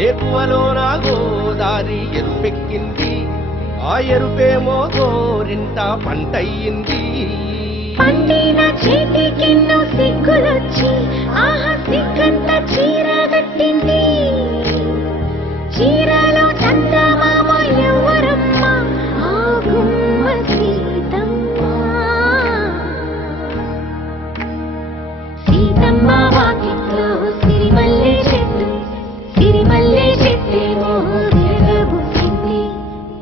ఏకువలో నా గోదారి ఎరుపెక్కింది ఆ ఎరుపేమో గోరింట పంటయ్యింది పండిన చేతికెన్నో సిగ్గులొచ్చి ఆహా సిగ్గంత చీర కట్టింది చీరలో చందమామ ఎవరమ్మ ఆ గుమ్మ సీతమ్మ సీతమ్మ వాకిట్లో సిరిమల్లె చెట్టేమో తిరగబుట్టింది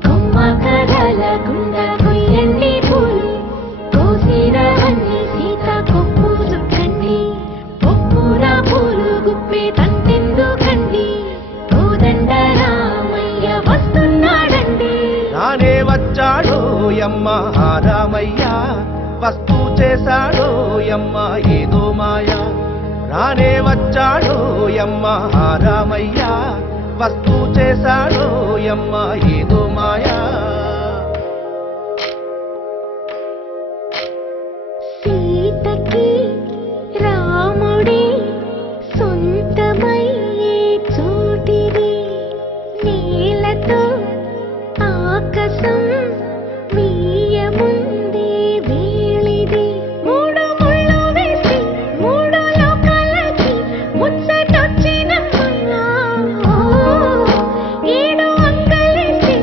కొమ్మ కదలకుండా కొయ్యండి పూలు కోసిరవన్నీ సీత కొప్పు చుట్టండి కొప్పుర పూలు గుప్పే తంతెందుకండి కోదండ రామయ్య వస్తున్నాడండి రానే వచ్చాడో యమ్మ ఆ రామయ్య వస్తూ చేశాడో యమ్మ ఏదో మాయ రానే వచ్చాడో యమ్మ ఆ రామయ్య వస్తూ చేశాడో యమ్మ ఏదో మాయా సీతకి రాముడే సొంతమయ్యే చోటిది నేలతో ఆకాశం వీయముందే వేళిది మూడు ముళ్ళు వేసి మూడు లోకాలకి ముచ్చటొచ్చినమ్మ ఏడు అంకలేసి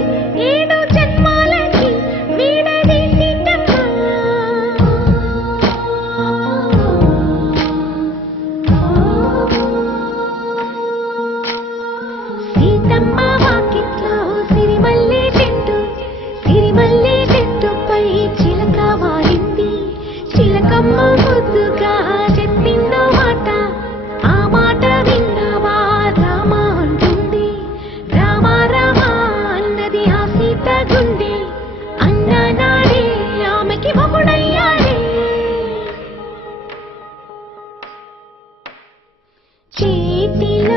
ఏడు జన్మాలకి వీడదీసిటమ్మ సీతమ్మ వాకిట్లో సిరిమల్లె చెట్టుపై చిలక వాలింది చిలకమ్మ ముద్దుగా చెప్పిందో మాట ఆ మాట విన్నవా రామ అంటుంది రామ రామ అన్నది ఆ సీత గుండె అన్న నాడే ఆమెకి మొగుడయ్యాడే చేతిలో